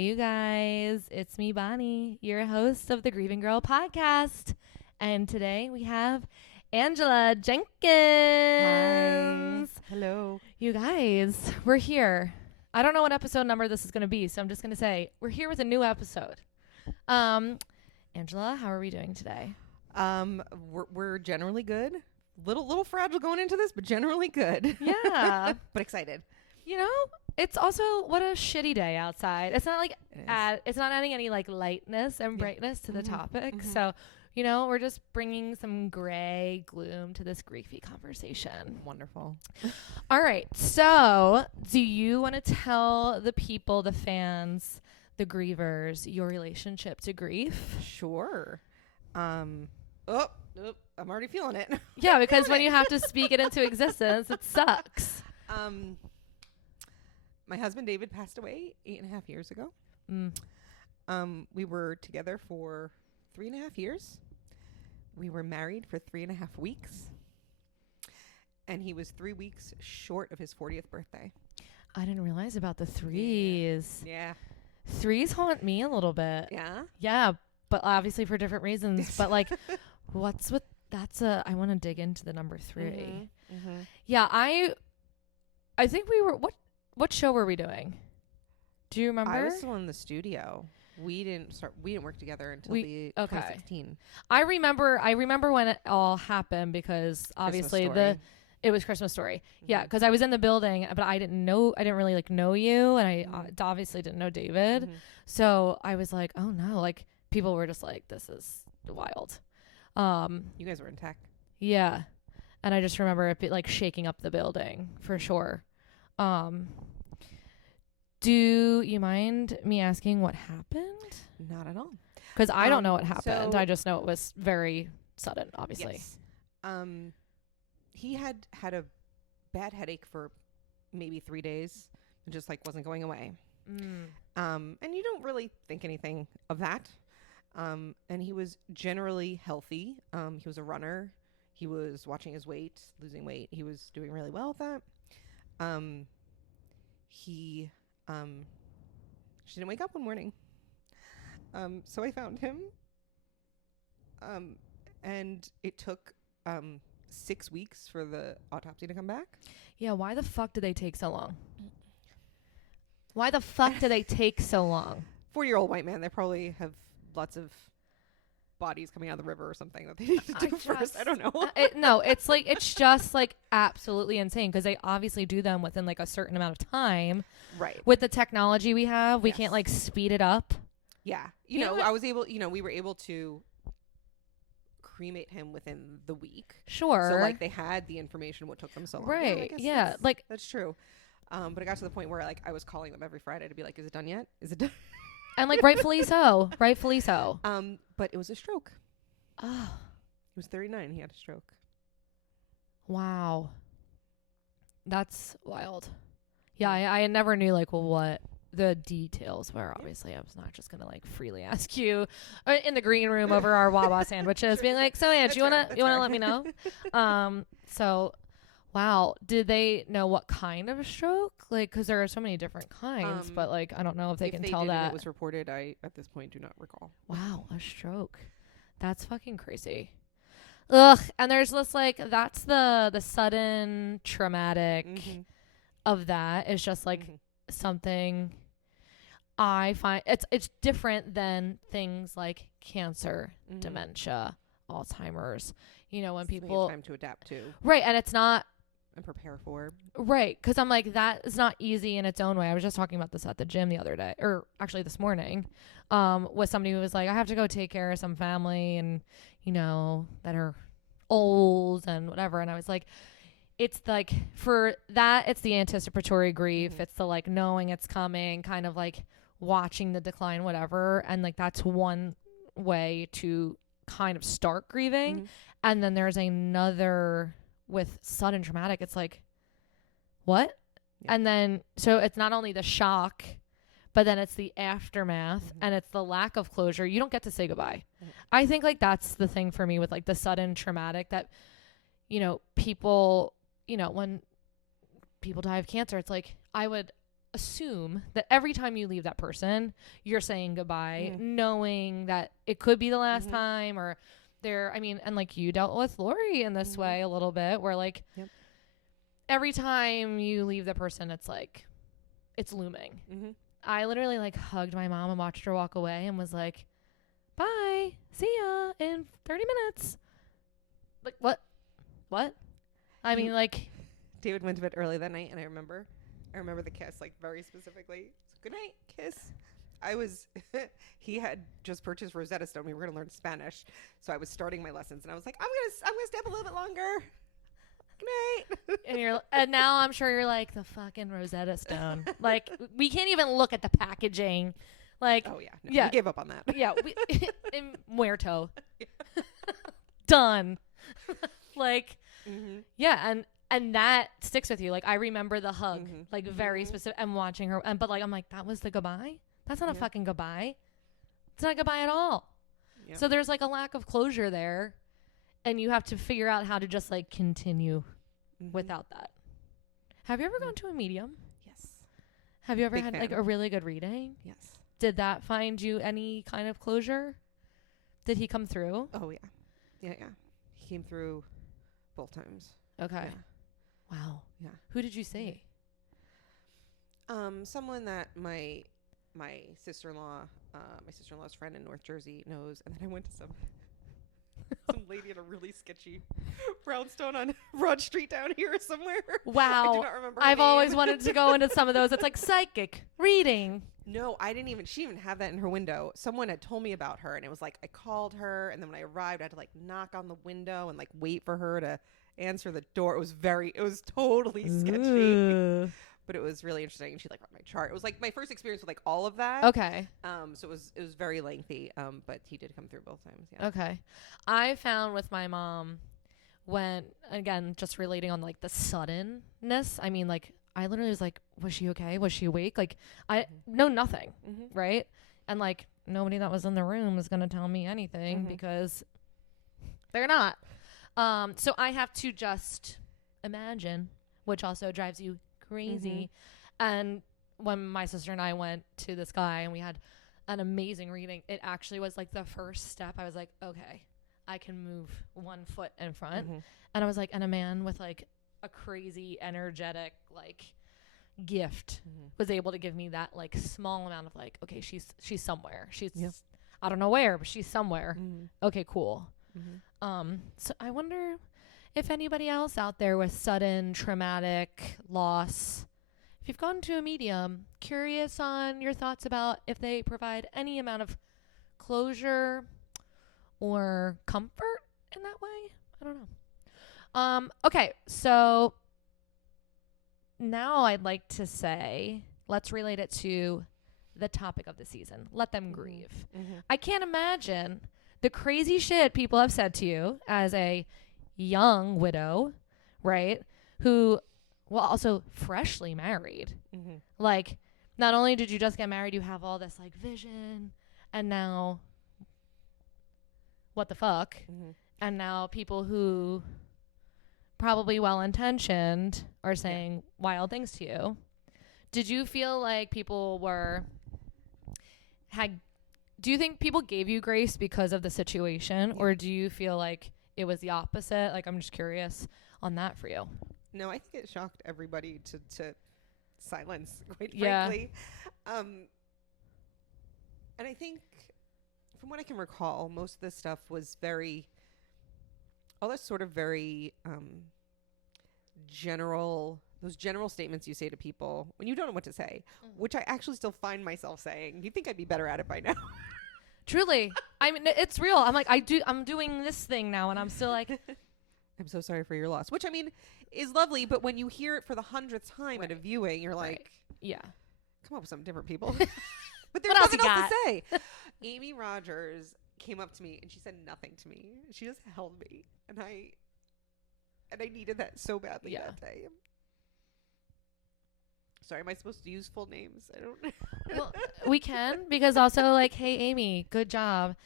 Hey, you guys. It's me, Bonnie, your host of the Grieving podcast. And today we have Angela Jenkins. Hi. Hello. You guys, we're here. I don't know what episode number this is going to be, so I'm just going to say we're here with a new episode. Angela, how are we doing today? We're generally good. Little fragile going into this, but generally good. Yeah. But excited. You know, it's also what a shitty day outside. It's not like it's not adding any like lightness and brightness to the topic. Mm-hmm. So, you know, we're just bringing some gray gloom to this griefy conversation. Wonderful. All right. So, do you want to tell the people, the fans, the grievers, your relationship to grief? Sure. I'm already feeling it. Yeah, because when you have to speak it into existence, it sucks. My husband David passed away 8.5 years ago. We were together for 3.5 years. We were married for 3.5 weeks. And he was 3 weeks short of his 40th birthday. I didn't realize about the threes. Yeah. Threes haunt me a little bit. Yeah. Yeah, but obviously for different reasons. But like, what's with I want to dig into the number 3. Mm-hmm. Yeah, I think we were. What show were we doing? Do you remember? I was still in the studio. We didn't work together until 2016. I remember when it all happened because obviously it was Christmas Story. Mm-hmm. Yeah, because I was in the building, but I didn't really like know you, and I obviously didn't know David. Mm-hmm. So I was like, oh no, like people were just like, this is wild. You guys were in tech. Yeah, and I just remember it like shaking up the building for sure. Do you mind me asking what happened? Not at all. Because I don't know what happened. I just know it was very sudden, obviously. Yes. He had a bad headache for maybe 3 days. It just like wasn't going away. And you don't really think anything of that. And he was generally healthy. He was a runner. He was watching his weight, losing weight. He was doing really well with that. She didn't wake up one morning. So I found him. And it took 6 weeks for the autopsy to come back. Yeah, why the fuck did they take so long? Why the fuck did they take so long? 40-year-old white man. They probably have lots of bodies coming out of the river or something that they need to do first. I don't know. It's just like absolutely insane because they obviously do them within like a certain amount of time. Right. With the technology we have, we can't like speed it up. Yeah. We were able to cremate him within the week. Sure. So like they had the information what took them so long. Right. Yeah, like that's true. But it got to the point where like I was calling them every Friday to be like, is it done yet? Is it done? And like rightfully so. But it was a stroke. Oh. He was 39. He had a stroke. Wow. That's wild. Yeah, I never knew like what the details were. Obviously, I was not just gonna like freely ask you in the green room over our Wawa sandwiches, being like, "So, Ange, you wanna let me know?" So, wow. Did they know what kind of a stroke? Like, because there are so many different kinds, but like, I don't know if they can tell that. It was reported. I at this point do not recall. Wow, a stroke. That's fucking crazy. Ugh. And there's this like that's the sudden traumatic of that. It's just like something I find it's different than things like cancer, dementia, Alzheimer's. You know, when people time to adapt to. Right, and it's not and prepare for. Right, because I'm like, that is not easy in its own way. I was just talking about this at the gym the other day, or actually this morning, with somebody who was like, I have to go take care of some family and, you know, that are old and whatever. And I was like, it's like, for that, it's the anticipatory grief. It's the like knowing it's coming, kind of like watching the decline, whatever. And like, that's one way to kind of start grieving. And then there's another with sudden traumatic. It's like, what? Yeah. And then, so it's not only the shock, but then it's the aftermath and it's the lack of closure. You don't get to say goodbye. I think like that's the thing for me with like the sudden traumatic that, you know, people, you know, when people die of cancer, it's like, I would assume that every time you leave that person, you're saying goodbye, Mm. knowing that it could be the last Mhm. time, or and like you dealt with Lori in this Mhm. way a little bit, where like Yep. every time you leave the person, it's like, it's looming. Mhm. I literally like hugged my mom and watched her walk away and was like, bye, see ya in 30 minutes. Like, what? I mean, like, David went to bed early that night, and I remember the kiss, like, very specifically. Good night, kiss. He had just purchased Rosetta Stone. We were going to learn Spanish. So I was starting my lessons, and I was like, I'm going to stay up a little bit longer. Good night. and now I'm sure you're like, the fucking Rosetta Stone. Like, we can't even look at the packaging. Like, Oh, yeah. No, yeah. We gave up on that. yeah, in muerto. Done. Like, Mm-hmm. yeah, and that sticks with you. Like, I remember the hug, Mhm. like, very Mhm. specific, and watching her, but like, I'm like, that was the goodbye? That's not a Yeah. fucking goodbye. It's not a goodbye at all. Yep. So there's like a lack of closure there, and you have to figure out how to just like continue Mhm. without that. Have you ever Yeah. gone to a medium? Yes. Have you ever Big had like fan. a really good reading? Yes. Did that find you any kind of closure? Did he come through? Oh, yeah. Yeah, yeah. He came through both times. Okay. Yeah. Wow. Yeah. Who did you see? Someone that my sister-in law's friend in North Jersey knows, and then I went to some lady at a really sketchy brownstone on Broad Street down here somewhere. I do Wow. not remember. Her I've name. always wanted to go into some of those. It's like psychic reading. No, I didn't even. She didn't even have that in her window. Someone had told me about her, and it was like I called her, and then when I arrived, I had to like knock on the window and like wait for her to answer the door. It was totally sketchy, Ooh. but it was really interesting. And she like read my chart. It was like my first experience with like all of that. Okay. So it was very lengthy. But he did come through both times. Yeah. Okay. I found with my mom when, again, just relating on like the suddenness. I mean, like, I literally was like, was she okay? Was she awake? Like, I know nothing, Mm-hmm. right? And like, nobody that was in the room is going to tell me anything Mhm. because they're not. So I have to just imagine, which also drives you crazy. And when my sister and I went to this guy and we had an amazing reading, it actually was like the first step. I was like, okay, I can move one foot in front. Mm-hmm. And I was like, and a man with like a crazy energetic like gift Mm-hmm. was able to give me that like small amount of like, okay, she's somewhere. She's Yep. I don't know where, but she's somewhere. Mm-hmm. Okay, cool. So I wonder if anybody else out there with sudden traumatic loss, if you've gone to a medium, curious on your thoughts about if they provide any amount of closure or comfort in that way. I don't know. Okay, so now I'd like to say, let's relate it to the topic of the season. Let them grieve. Mm-hmm. I can't imagine the crazy shit people have said to you as a young widow, right? Who, well, also freshly married. Mm-hmm. Like, not only did you just get married, you have all this like vision, and now, what the fuck? Mm-hmm. And now people who probably well-intentioned are saying wild things to you. Did you feel like people do you think people gave you grace because of the situation, or do you feel like it was the opposite? Like, I'm just curious on that for you. No, I think it shocked everybody to silence, quite Yeah. frankly. And I think, from what I can recall, most of this stuff was all this sort of very those general statements you say to people when you don't know what to say, which I actually still find myself saying. You'd think I'd be better at it by now. Truly. I mean, it's real. I'm like, I'm doing this thing now, and I'm still like, I'm so sorry for your loss, which I mean is lovely, but when you hear it for the 100th time at a viewing, you're like, right. Yeah. come up with something different, people. But there's What else nothing you else got? to say. Amy Rogers came up to me and she said nothing to me. She just held me, and I needed that so badly Yeah. that day. Sorry, am I supposed to use full names? I don't know. Well, we can, because also like, hey, Amy, good job.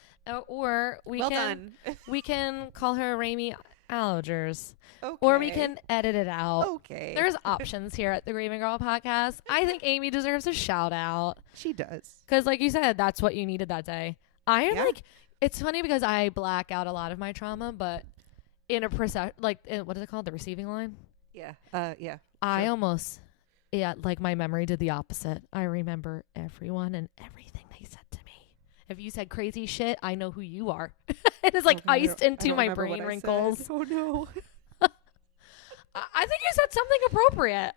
Or we well can done. we can call her Amy. Algers. Okay. Or we can edit it out. Okay. There's options here at the Grieving Girl podcast. I think Amy deserves a shout out. She does. Because like you said, that's what you needed that day. I am Yeah. like, it's funny because I black out a lot of my trauma, but in a what is it called? The receiving line? Yeah. Yeah. I Sure. almost, like my memory did the opposite. I remember everyone and everything they said to me. If you said crazy shit, I know who you are. It is like Okay, iced I into don't my remember brain what I wrinkles. said. Oh no. I think you said something appropriate.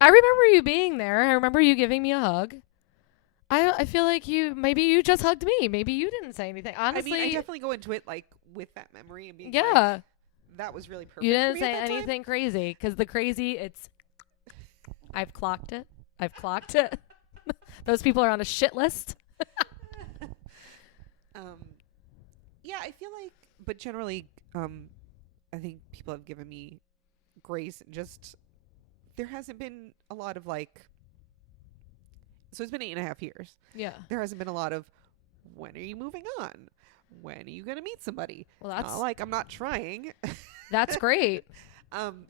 I remember you being there. I remember you giving me a hug. I feel like maybe you just hugged me. Maybe you didn't say anything. Honestly, I mean, I definitely go into it like with that memory and being like, yeah. that was really perfect. You for didn't me say at that time. anything crazy because the crazy, I've clocked it. Those people are on a shit list. Yeah, I feel like, but generally, I think people have given me grace. Just there hasn't been a lot of like. So it's been 8.5 years. Yeah. There hasn't been a lot of. When are you moving on? When are you gonna meet somebody? Well, that's Not like I'm not trying. that's great.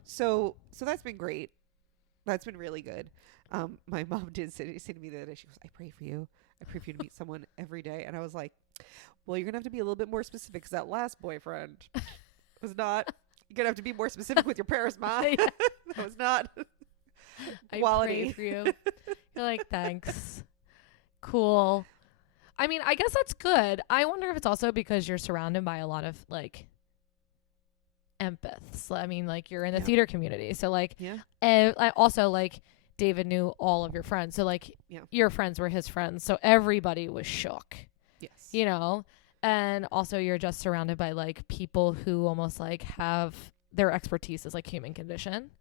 So that's been great. That's been really good. My mom did say to me the other day, she goes, I pray for you. I pray for you to meet someone every day. And I was like, well, you're going to have to be a little bit more specific because that last boyfriend was not. You're going to have to be more specific with your prayers, Ma. Yeah. That was not I quality. pray for you. You're like, thanks. Cool. I mean, I guess that's good. I wonder if it's also because you're surrounded by a lot of like empaths. I mean, like you're in the theater community. So like, Yeah. I also like David knew all of your friends. So like your friends were his friends. So everybody was shook, Yes. you know? And also you're just surrounded by like people who almost like have their expertise is like human condition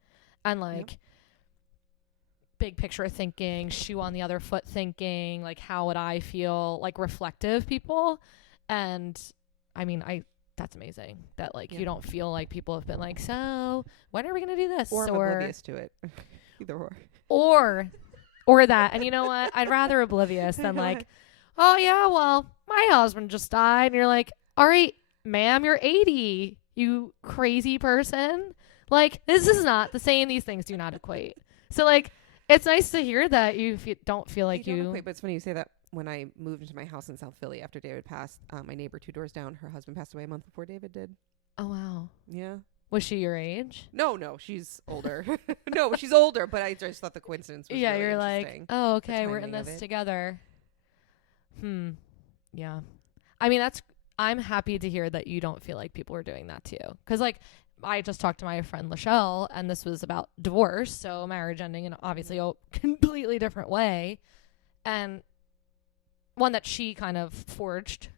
and like big picture thinking, shoe on the other foot thinking, like how would I feel, like reflective people. And I mean, that's amazing that like you don't feel like people have been like, so when are we going to do this? Or I'm oblivious to it. Either or that. And you know what? I'd rather oblivious than like, oh yeah, well, my husband just died. And you're like, all right, ma'am, you're 80, you crazy person. Like, this is not the same. These things do not equate. So like, it's nice to hear that you don't feel like you. Wait, but it's funny you say that. When I moved into my house in South Philly after David passed, my neighbor 2 doors down, her husband passed away a month before David did. Oh wow. Yeah. Was she your age? No, she's older. No, she's older, but I just thought the coincidence was really you're interesting. like, oh, okay, we're in this together. Yeah. I mean, I'm happy to hear that you don't feel like people are doing that to you. Because, like, I just talked to my friend Lachelle, and this was about divorce, so marriage ending in obviously a completely different way. And one that she kind of forged.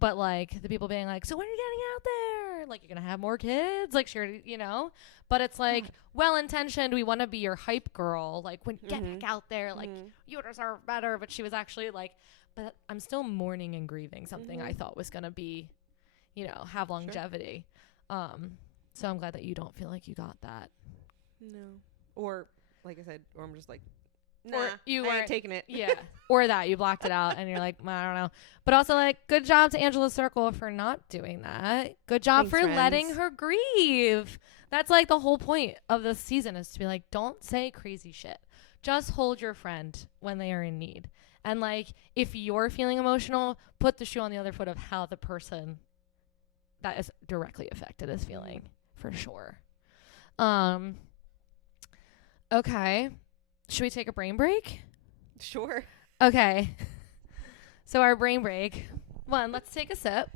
But, like, the people being like, so when are you getting out there? Like, you're going to have more kids? Like, sure, you know? But it's, like, well-intentioned. We want to be your hype girl. Like, when get back out there. Like, you deserve better. But she was actually, like, but I'm still mourning and grieving something I thought was going to be, you know, have longevity. So I'm glad that you don't feel like you got that. No. Or, like I said, or I'm just like, nah, or you I ain't taking it. Yeah. Or that you blocked it out and you're like, I don't know. But also like, good job to Angela Circle for not doing that. Good job Thanks, for letting her grieve. That's like the whole point of this season is to be like, don't say crazy shit. Just hold your friend when they are in need. And like, if you're feeling emotional, put the shoe on the other foot of how the person that is directly affected is feeling, for sure. Okay. Should we take a brain break? Sure. Okay. So our brain break. One, let's take a sip.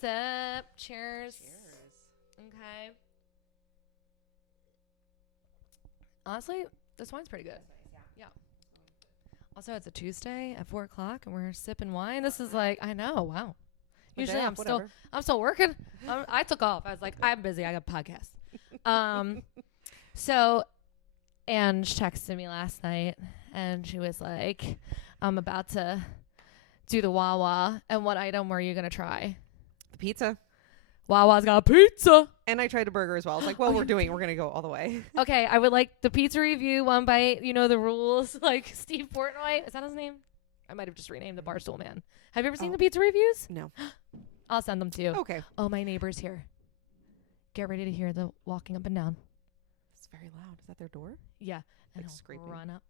Sip. Cheers. Okay. Honestly, this wine's pretty good. Yeah. Also, it's a Tuesday at 4:00 and we're sipping wine. This is like, I know. Wow. Usually I'm still working. I took off. I was like, I'm busy. I got a podcast. So Ange texted me last night and she was like, I'm about to do the Wawa. And what item were you going to try? The pizza. Wawa's got pizza. And I tried a burger as well. I was like, well, we're going to go all the way. Okay. I would like the pizza review, 1 bite. You know the rules. Like Steve Portnoy. Is that his name? I might have just renamed the Barstool Man. Have you ever seen the pizza reviews? No. I'll send them to you. Okay. Oh, my neighbor's here. get ready to hear the walking up and down. It's very loud. Is that their door? Yeah. And Like he'll scraping. run up.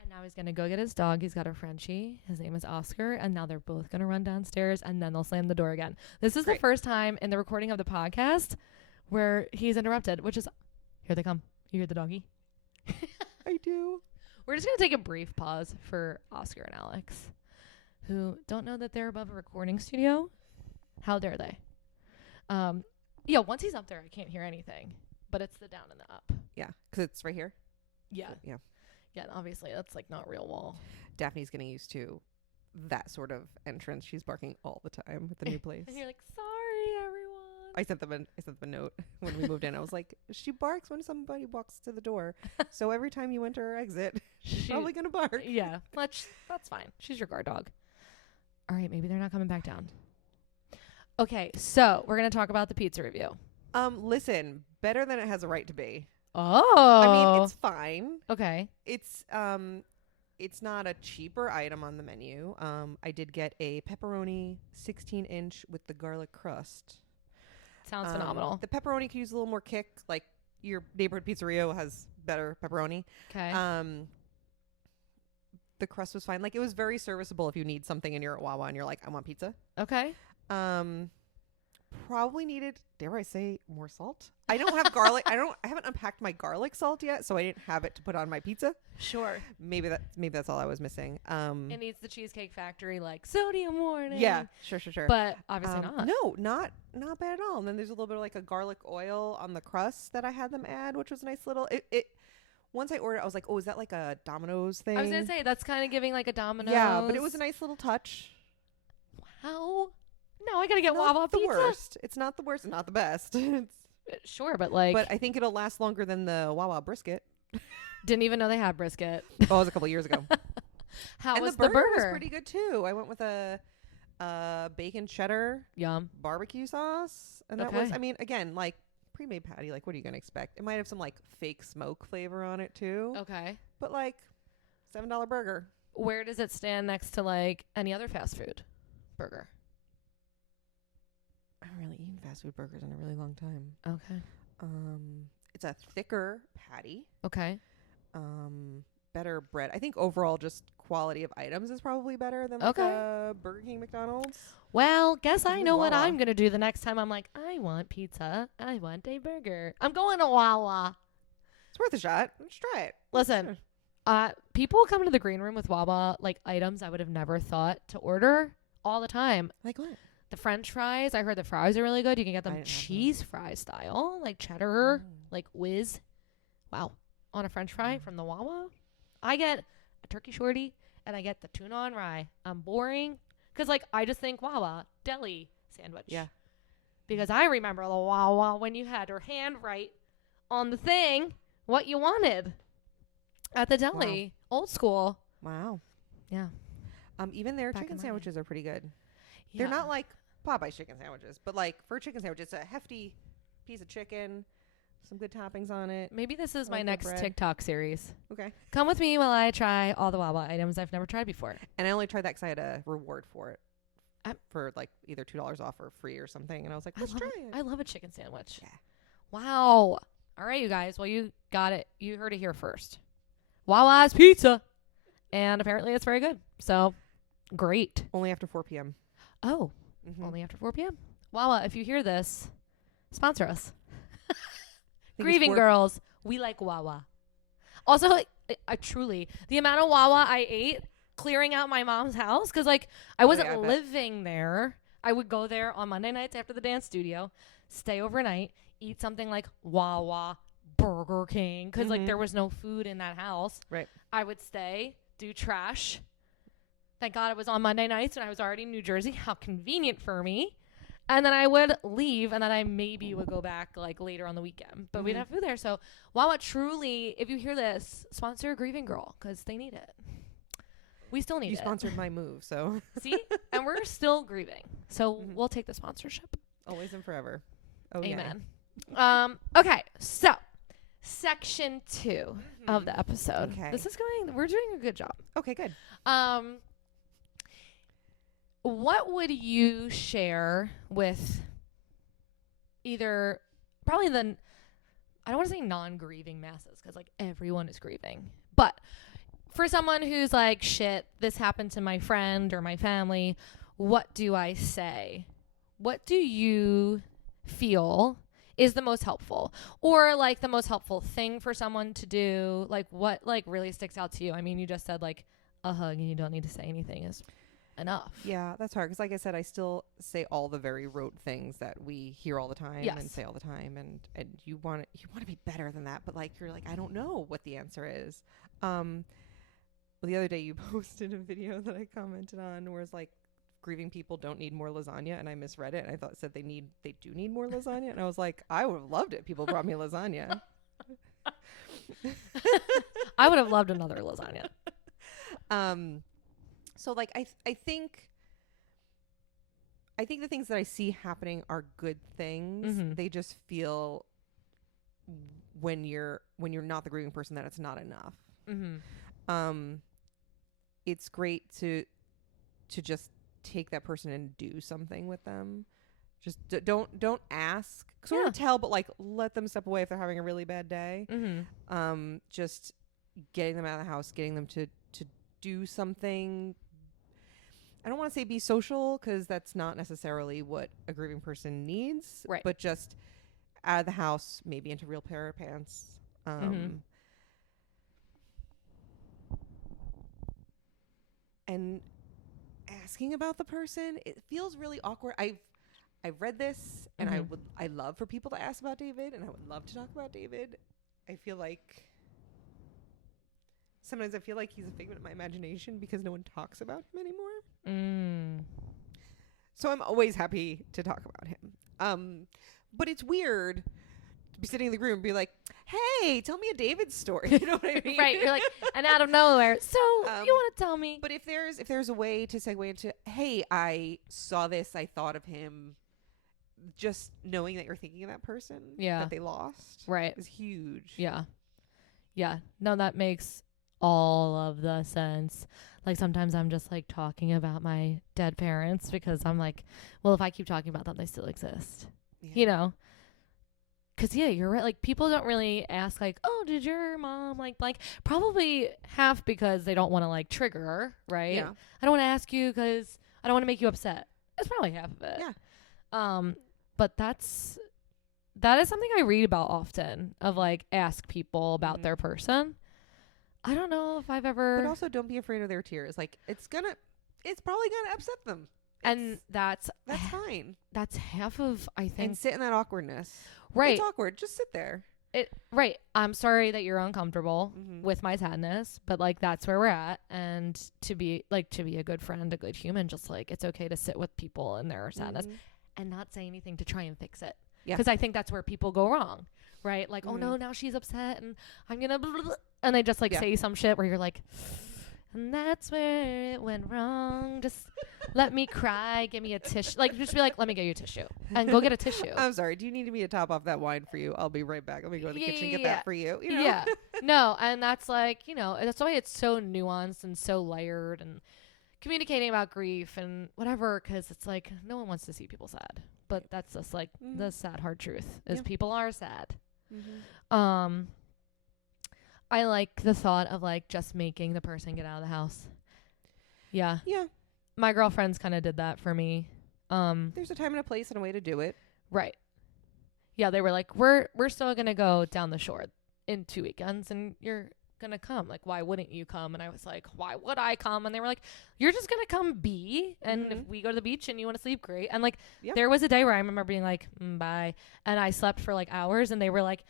And now he's going to go get his dog. He's got a Frenchie. His name is Oscar. And now they're both going to run downstairs and then they'll slam the door again. This is Great. the first time in the recording of the podcast where he's interrupted, which is, here they come. You hear the doggy? I do. We're just going to take a brief pause for Oscar and Alex, who don't know that they're above a recording studio. How dare they? Yeah, once he's up there, I can't hear anything. But it's the down and the up. Yeah, because it's right here. Yeah. So, yeah. Yeah, and obviously that's like not real wall. Daphne's getting used to that sort of entrance. She's barking all the time with the new place. And you're like, sorry, everyone. I sent them a note when we moved in. I was like, she barks when somebody walks to the door. So every time you enter or exit, she's probably going to bark. Yeah, that's fine. She's your guard dog. All right, maybe they're not coming back down. Okay, so we're going to talk about the pizza review. Listen, better than it has a right to be. Oh. I mean, it's fine. Okay. It's not a cheaper item on the menu. I did get a pepperoni 16-inch with the garlic crust. Sounds phenomenal. The pepperoni could use a little more kick. Like your neighborhood pizzeria has better pepperoni. Okay. The crust was fine. Like it was very serviceable if you need something and you're at Wawa and you're like, I want pizza. Okay. Probably needed, dare I say, more salt. I don't have garlic. I haven't unpacked my garlic salt yet, so I didn't have it to put on my pizza. Sure. Maybe that's all I was missing. It needs the Cheesecake Factory like sodium warning. Yeah, sure. But obviously not. No, not bad at all. And then there's a little bit of like a garlic oil on the crust that I had them add, which was a nice little. It once I ordered, I was like, oh, is that like a Domino's thing? I was gonna say that's kind of giving like a Domino's. Yeah, but it was a nice little touch. Wow. No, I gotta get Not Wawa the pizza. worst. It's not the worst and not the best. Sure, but like, But I think it'll last longer than the Wawa brisket. didn't even know they had brisket. Oh, it was a couple of years ago. How and was the burger? burger? Was pretty good too. I went with a bacon cheddar Yum. barbecue sauce, and that Okay. was, I mean, again, like pre-made patty. Like, what are you gonna expect? It might have some like fake smoke flavor on it too. Okay. But like $7 burger. Where does it stand next to like any other fast food burger? I haven't really eaten fast food burgers in a really long time. Okay. It's a thicker patty. Okay. Better bread. I think overall just quality of items is probably better than like a Burger King, McDonald's. Well, guess I Even know what Wawa. I'm gonna do the next time I'm like, I want pizza. I want a burger. I'm going to Wawa. It's worth a shot. Let's try it. Listen, people come into the green room with Wawa like items I would have never thought to order all the time. Like what? The French fries. I heard the fries are really good. You can get I them didn't have cheese fry style, like cheddar, like whiz. Wow. On a French fry from the Wawa. I get a turkey shorty and I get the tuna on rye. I'm boring because like I just think Wawa deli sandwich. Yeah. Because I remember the Wawa when you had your hand write on the thing what you wanted at the deli. Old school. Wow. Yeah. Even their Back in chicken my sandwiches are pretty good. Yeah. They're not like Popeye's chicken sandwiches, but like for a chicken sandwich, it's a hefty piece of chicken, some good toppings on it. Maybe this is my Like the next bread. TikTok series. Okay. Come with me while I try all the Wawa items I've never tried before. And I only tried that because I had a reward for it. I'm- For like either $2 off or free or something. And I was like, I let's love try it. it. I love a chicken sandwich. Yeah. Wow. All right, you guys. Well, you got it. You heard it here first. Wawa's pizza. And apparently it's very good. So, great. Only after 4 p.m. Oh, Mm-hmm. only after 4 p.m. Wawa, if you hear this, sponsor us. it's Grieving 4 girls, we like Wawa. Also, I truly, the amount of Wawa I ate clearing out my mom's house, because like I wasn't I bet. living there. I would go there on Monday nights after the dance studio, stay overnight, eat something like Wawa, Burger King, because like Mhm. there was no food in that house. Right. I would stay, do trash. Thank God it was on Monday nights when I was already in New Jersey. How convenient for me. And then I would leave, and then I maybe would go back like later on the weekend. But we'd Mhm. have food there. So Wawa truly, if you hear this, sponsor a Grieving Girl because they need it. We still need You it. sponsored my move, so See? And we're still grieving. So Mhm. we'll take the sponsorship. always and forever. Oh, yeah. Amen. Okay, so section 2 of the episode. Okay. We're doing a good job. Okay, good. what would you share with either probably the, I don't want to say non-grieving masses because like everyone is grieving, but for someone who's like, shit, this happened to my friend or my family, what do I say? What do you feel is the most helpful, or like the most helpful thing for someone to do? Like what like really sticks out to you? I mean, you just said like a hug and you don't need to say anything is enough. Yeah, that's hard because, like I said, I still say all the very rote things that we hear all the time and say all the time, and you want to be better than that, but like you're like, I don't know what the answer is. Well, the other day you posted a video that I commented on where it's like, grieving people don't need more lasagna, and I misread it and I thought it said they do need more lasagna, and I was like, I would have loved it. People brought me lasagna. I would have loved another lasagna. So like I think the things that I see happening are good things. Mm-hmm. They just feel when you're not the grieving person that it's not enough. Mm-hmm. It's great to just take that person and do something with them. Just don't ask, sort of tell, but like let them step away if they're having a really bad day. Mm-hmm. Just getting them out of the house, getting them to do something. I don't want to say be social because that's not necessarily what a grieving person needs, right? But just out of the house, maybe into real pair of pants. And asking about the person, it feels really awkward. I've read this, and I love for people to ask about David, and I would love to talk about David. I feel like sometimes I feel like he's a figment of my imagination because no one talks about him anymore. So I'm always happy to talk about him. But it's weird to be sitting in the room and be like, hey, tell me a David story. You know what I mean? Right. You're like, and out of nowhere, so you want to tell me. But if there's a way to segue into, hey, I saw this, I thought of him, just knowing that you're thinking of that person that they lost, right, is huge. Yeah. No, that makes all of the sense. Like sometimes I'm just like talking about my dead parents because I'm like, well, if I keep talking about them, they still exist. Yeah. You know? Because, yeah, you're right. Like, people don't really ask, like, oh, did your mom, like, probably half because they don't want to, like, trigger her, right? Yeah. I don't want to ask you because I don't want to make you upset. That's probably half of it. Yeah. But that is something I read about often, of, like, ask people about their person. I don't know if I've ever... But also, don't be afraid of their tears. Like, it's probably gonna upset them. And that's fine. That's half of, I think... And sit in that awkwardness. Right. It's awkward. Just sit there. Right. I'm sorry that you're uncomfortable with my sadness, but like that's where we're at. And to be a good friend, a good human, just like it's okay to sit with people in their sadness and not say anything to try and fix it. Yeah. Because I think that's where people go wrong. Right? Like, oh no, now she's upset and I'm gonna blah, blah, blah, and they just like say some shit where you're like, and that's where it went wrong. Just let me cry. Give me a tissue. Like, just be like, let me get you a tissue. And go get a tissue. I'm sorry. Do you need me to top off that wine for you? I'll be right back. Let me go to the kitchen and get that for you. You know? Yeah. No, and that's like, that's why it's so nuanced and so layered and communicating about grief and whatever, because it's like no one wants to see people sad. But that's just like the sad, hard truth is people are sad. I like the thought of like just making the person get out of the house. Yeah. Yeah. My girlfriends kind of did that for me. There's a time and a place and a way to do it. Right. Yeah, they were like, we're still going to go down the shore in 2 weekends and you're going to come. Like, why wouldn't you come? And I was like, why would I come? And they were like, you're just going to come be. And if we go to the beach and you want to sleep, great. And like, there was a day where I remember being like, bye. And I slept for like hours and they were like,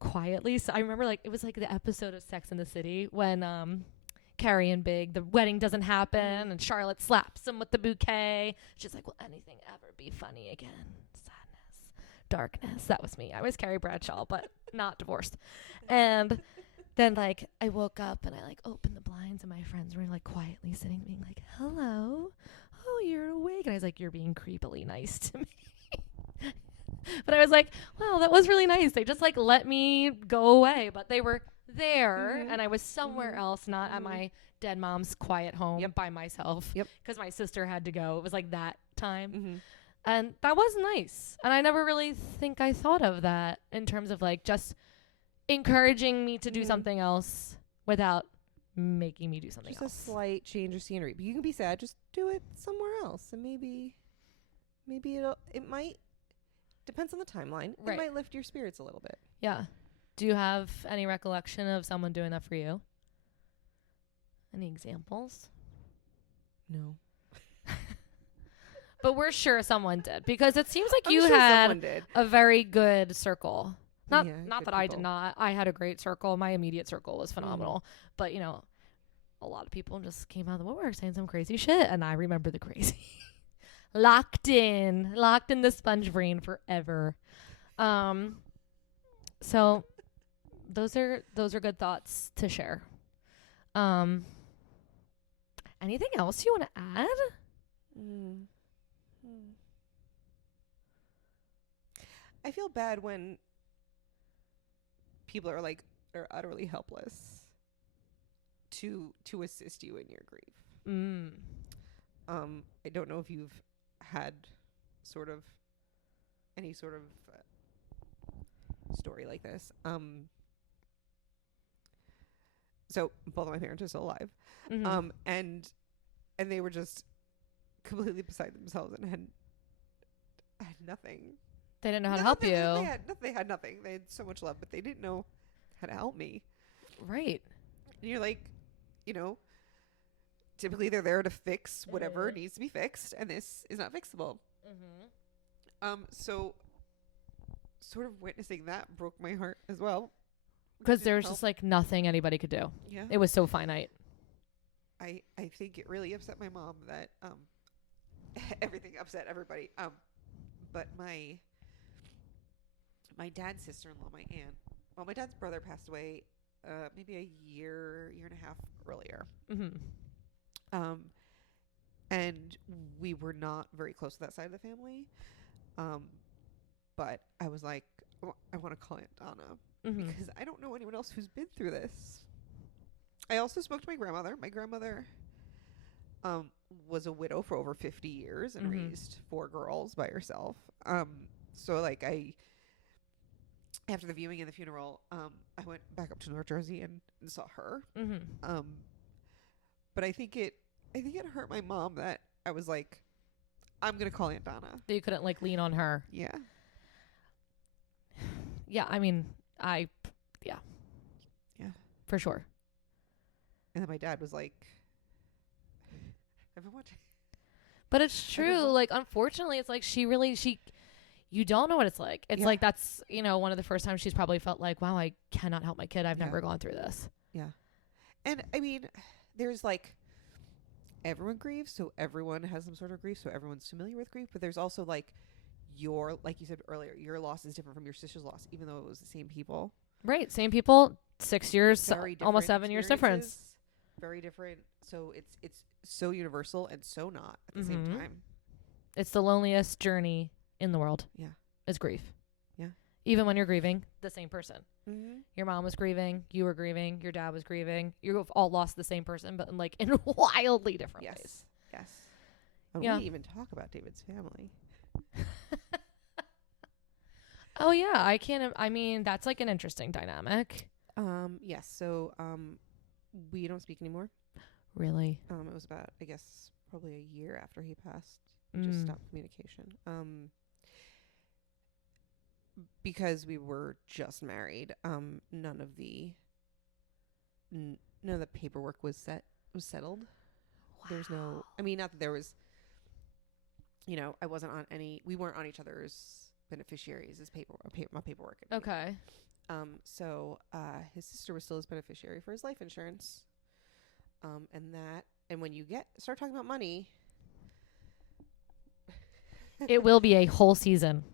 quietly. So I remember like it was like the episode of Sex and the City when Carrie and Big, the wedding doesn't happen and Charlotte slaps him with the bouquet. She's like, will anything ever be funny again? Sadness, darkness. That was me. I was Carrie Bradshaw, but not divorced. And then like I woke up and I like opened the blinds and my friends were like quietly sitting being like, hello, oh, you're awake. And I was like, you're being creepily nice to me. But I was like, wow, that was really nice. They just like let me go away. But they were there and I was somewhere else, not at my dead mom's quiet home by myself. Yep. Because my sister had to go. It was like that time. Mm-hmm. And that was nice. And I never really think I thought of that in terms of like just encouraging me to do something else without making me do something else. Just a slight change of scenery. But you can be sad. Just do it somewhere else. And maybe it might, depends on the timeline. It might lift your spirits a little bit. Yeah. Do you have any recollection of someone doing that for you? Any examples? No. But we're sure someone did, because it seems like you sure had a very good circle. Not that I did not. I had a great circle. My immediate circle was phenomenal. But, you know, a lot of people just came out of the woodwork saying some crazy shit. And I remember the crazy. Locked in the sponge brain forever. So those are good thoughts to share. Anything else you want to add? I feel bad when people are utterly helpless to assist you in your grief. I don't know if you've had any sort of story like this. So both of my parents are still alive. And they were just completely beside themselves and had nothing. They didn't know how to help you. They had nothing. They had so much love, but they didn't know how to help me. Right. And you're like, you know, typically they're there to fix whatever needs to be fixed, and this is not fixable. So sort of witnessing that broke my heart as well. Because there was just like nothing anybody could do. Yeah. It was so finite. I think it really upset my mom that everything upset everybody. But my dad's sister-in-law, my aunt, my dad's brother passed away maybe a year and a half earlier. And we were not very close to that side of the family. But I was like, I want to call Aunt Donna because I don't know anyone else who's been through this. I also spoke to my grandmother. My grandmother was a widow for over 50 years and raised 4 girls by herself. So like after the viewing and the funeral, I went back up to North Jersey and saw her. But I think it hurt my mom that I was like, I'm going to call Aunt Donna. That you couldn't like lean on her. Yeah. Yeah. I mean, yeah, for sure. And then my dad was like, everyone. But it's true. Like, unfortunately, it's like you don't know what it's like. It's like, that's, you know, one of the first times she's probably felt like, wow, I cannot help my kid. I've never gone through this. Yeah. And I mean, there's like, everyone grieves. So everyone has some sort of grief. So everyone's familiar with grief. But there's also like like you said earlier, your loss is different from your sister's loss, even though it was the same people. Right. Same people, 6 years, almost 7 years difference. Very different. So it's so universal and so not at the same time. It's the loneliest journey in the world. Yeah. It's grief. Yeah. Even when you're grieving, the same person. Your mom was grieving, you were grieving, your dad was grieving. You've all lost the same person, but like in wildly different ways. Yes. And we didn't even talk about David's family. Oh yeah, I mean, that's like an interesting dynamic. Yes. So we don't speak anymore. Really? It was about, I guess, probably a year after he passed. We just stopped communication. Because we were just married. None of the paperwork was settled. Wow. There's no, I mean, not that there was, you know, we weren't on each other's beneficiaries as my paperwork. Okay. So his sister was still his beneficiary for his life insurance. And when you start talking about money, it will be a whole season.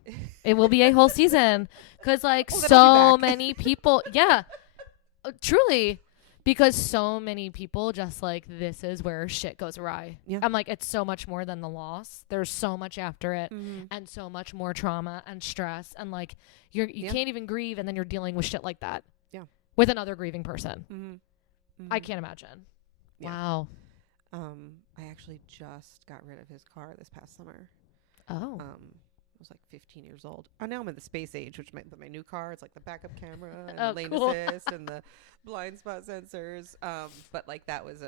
It will be a whole season. Because, like, so many people, truly, because so many people just, like, this is where shit goes awry. Yeah. I'm like, it's so much more than the loss. There's so much after it and so much more trauma and stress. And, like, you can't even grieve, and then you're dealing with shit like that. Yeah. with another grieving person. Mm-hmm. Mm-hmm. I can't imagine. Yeah. Wow. I actually just got rid of his car this past summer. Oh. I was like 15 years old. Oh, now I'm in the space age, which meant that my new car, it's like the backup camera and the lane cool. assist and the blind spot sensors. But like that was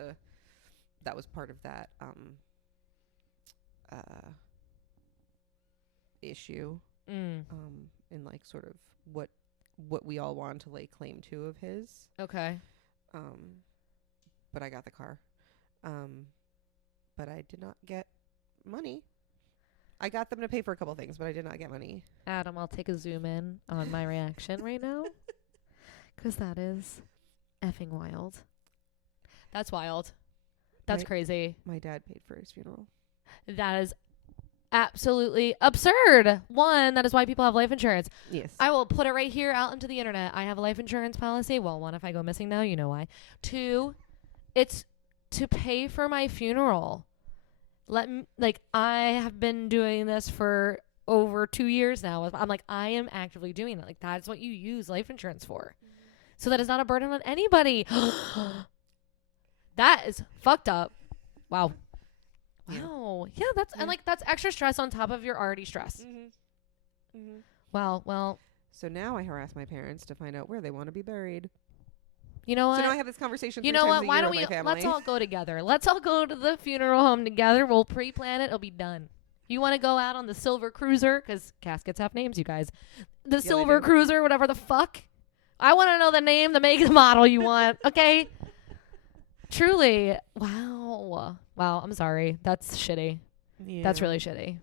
part of that issue. In like sort of what we all want to lay claim to of his. Okay. But I got the car. But I did not get money. I got them to pay for a couple things, but I did not get money. Adam, I'll take a zoom in on my reaction right now. Because that is effing wild. That's wild. That's crazy. My dad paid for his funeral. That is absolutely absurd. One, that is why people have life insurance. Yes. I will put it right here out into the internet. I have a life insurance policy. Well, one, if I go missing now, you know why. Two, it's to pay for my funeral. I have been doing this for over 2 years now. I'm like, I am actively doing it. Like, that's what you use life insurance for. So that is not a burden on anybody. That is fucked up. Wow. Wow. Yeah, and like that's extra stress on top of your already stress. Mm-hmm. Mm-hmm. Wow. Well. So now I harass my parents to find out where they want to be buried. You know what? So now I have this conversation. You know what? Why don't we? Let's all go together. Let's all go to the funeral home together. We'll pre-plan it. It'll be done. You want to go out on the silver cruiser? Because caskets have names, you guys. The silver cruiser, whatever the fuck. I want to know the name, the make, the model you want. Okay. Truly. Wow. Wow. I'm sorry. That's shitty. Yeah. That's really shitty.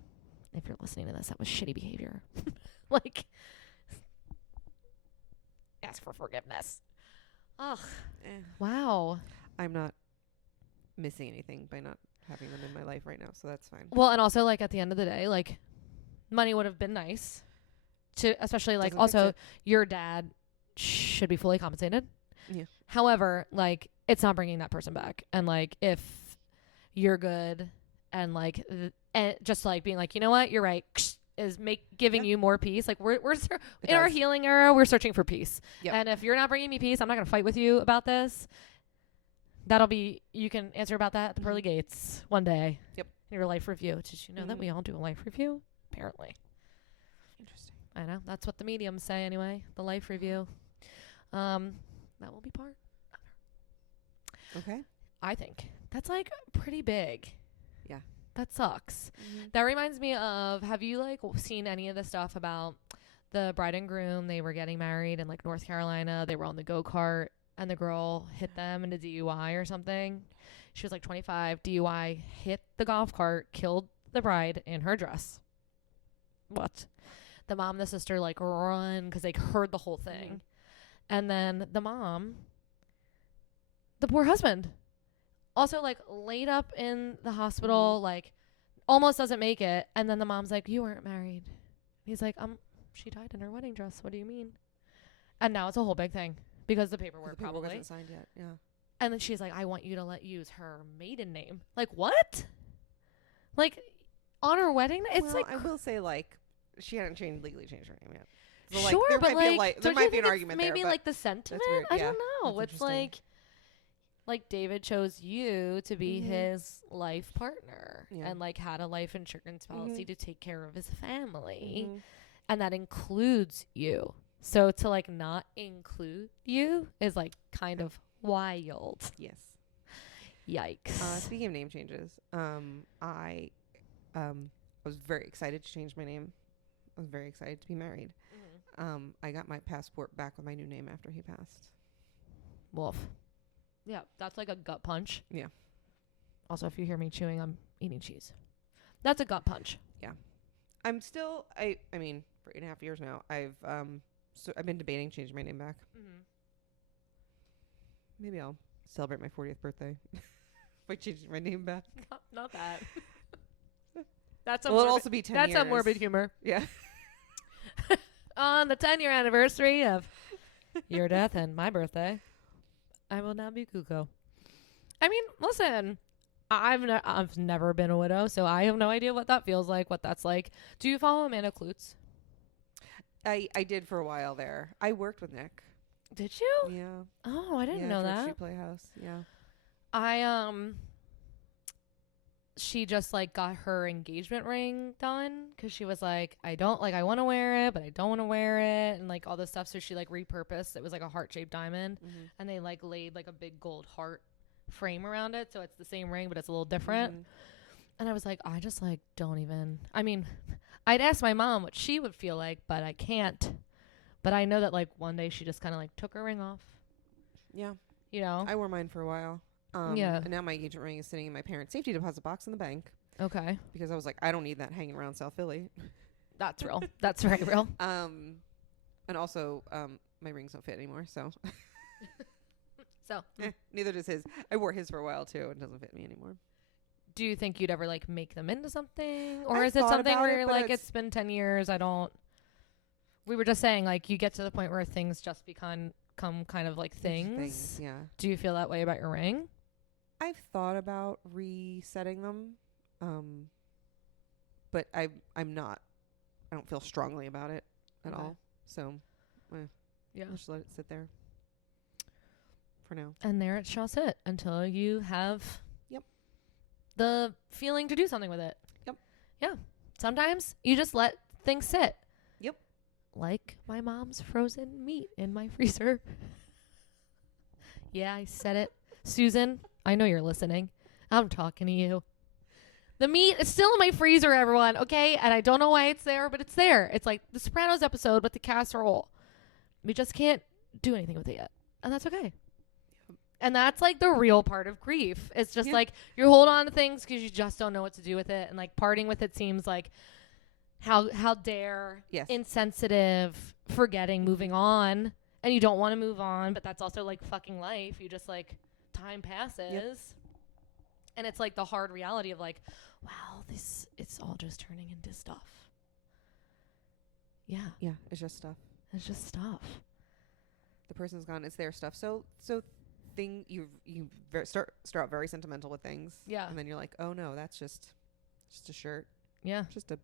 If you're listening to this, that was shitty behavior. Like, ask for forgiveness. Ugh. Wow. I'm not missing anything by not having them in my life right now, so that's fine. Well, and also, like, at the end of the day, like, money would have been nice to, especially, like, also, your dad should be fully compensated. Yeah. However, like, it's not bringing that person back. And, like, if you're good and, like, and just, like, being like, you know what, you're right, is giving you more peace. Like, we're in our healing era, we're searching for peace. Yep. And if you're not bringing me peace, I'm not going to fight with you about this. You can answer about that at the pearly gates one day. Yep. In your life review. Did you know that we all do a life review? Apparently. Interesting. I know. That's what the mediums say anyway. The life review. That will be part of it. Okay. I think. That's, like, pretty big. Yeah. That sucks. Mm-hmm. That reminds me of, have you, like, seen any of the stuff about the bride and groom? They were getting married in, like, North Carolina. They were on the go-kart, and the girl hit them in a DUI or something. She was, like, 25. DUI, hit the golf cart, killed the bride in her dress. What? The mom and the sister, like, run because they heard the whole thing. Mm-hmm. And then the mom, the poor husband, also, like, laid up in the hospital, like, almost doesn't make it. And then the mom's like, you weren't married. He's like, she died in her wedding dress. What do you mean? And now it's a whole big thing because the paperwork probably isn't signed yet. Yeah. And then she's like, I want you to use her maiden name. Like, what? Like, on her wedding? It's like, I will say, like, she hadn't legally changed her name yet. So, like, sure, there but there might be an argument there. Maybe, like, the sentiment? I don't know. It's like David chose you to be his life partner and, like, had a life insurance policy to take care of his family. And that includes you. So to, like, not include you is, like, kind of wild. Yes. Yikes. Speaking of name changes, I was very excited to change my name. I was very excited to be married. I got my passport back with my new name after he passed. Wolf. Yeah, that's like a gut punch. Yeah. Also, if you hear me chewing, I'm eating cheese. That's a gut punch. Yeah. I'm still, I mean, for 8.5 years now, I've been debating changing my name back. Maybe I'll celebrate my 40th birthday by changing my name back. Not that. That's it'll also be 10 years. That's a morbid humor. Yeah. On the 10-year anniversary of your death and my birthday, I will now be cuckoo. I mean, listen, I've never been a widow, so I have no idea what that feels like, what that's like. Do you follow Amanda Klutz? I did for a while there. I worked with Nick Did you? Yeah. Oh, I didn't know George that. Street Playhouse. Yeah. She just like got her engagement ring done because she was like, I want to wear it, but I don't want to wear it, and like all this stuff. So she like repurposed. It was like a heart-shaped diamond, and they like laid like a big gold heart frame around it, so it's the same ring, but it's a little different. And I was like, I just like don't even. I mean, I'd ask my mom what she would feel like, but I can't. But I know that like one day she just kind of like took her ring off. Yeah. You know. I wore mine for a while. Yeah. And now my engagement ring is sitting in my parents' safety deposit box in the bank. Okay. Because I was like, I don't need that hanging around South Philly. That's real. That's very real. And also, my rings don't fit anymore, so. So. Neither does his. I wore his for a while, too. It doesn't fit me anymore. Do you think you'd ever, like, make them into something? Or I've is it thought something about where it, you're but like, it's been 10 years, we were just saying, like, you get to the point where things just become kind of like things. Yeah. Do you feel that way about your ring? I've thought about resetting them, but I'm not. I don't feel strongly about it at all. So, yeah, I'll just let it sit there for now. And there it shall sit until you have the feeling to do something with it. Yep. Yeah. Sometimes you just let things sit. Yep. Like my mom's frozen meat in my freezer. Yeah, I said it. Susan, I know you're listening. I'm talking to you. The meat is still in my freezer, everyone, okay? And I don't know why it's there, but it's there. It's like the Sopranos episode with the casserole. We just can't do anything with it yet. And that's okay. And that's like the real part of grief. It's just like you hold on to things because you just don't know what to do with it. And like parting with it seems like how dare, insensitive, forgetting, moving on. And you don't want to move on, but that's also like fucking life. You just like time passes. Yep. And it's like the hard reality of like, wow, it's all just turning into stuff. Yeah. Yeah, it's just stuff. It's just stuff. The person's gone. It's their stuff. So you start out very sentimental with things. Yeah. And then you're like, oh no, that's just a shirt. Yeah. Just a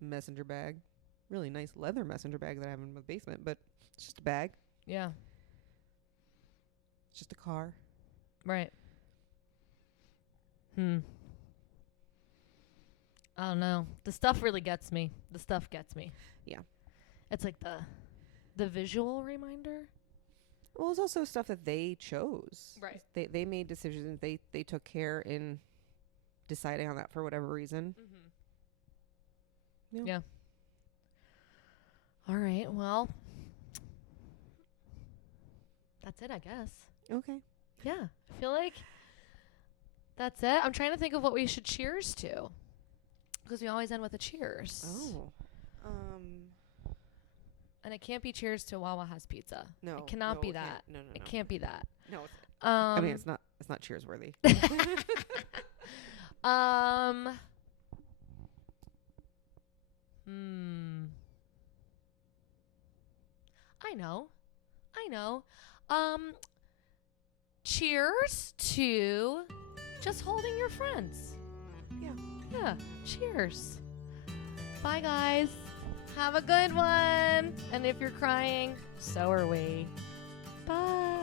messenger bag. Really nice leather messenger bag that I have in my basement, but it's just a bag. Yeah. It's just a car. Right. I don't know. The stuff really gets me. The stuff gets me. Yeah. It's like the visual reminder. Well, it's also stuff that they chose. Right. They made decisions. They took care in deciding on that for whatever reason. Yeah. All right. Well, that's it, I guess. Okay. Yeah. I feel like that's it. I'm trying to think of what we should cheers to. Because we always end with a cheers. Oh. And it can't be cheers to Wawa Has Pizza. No. It cannot be that. No. It can't be that. No. I mean, it's not cheers worthy. I know. Cheers to just holding your friends. Yeah. Cheers. Bye, guys. Have a good one. And if you're crying, so are we. Bye.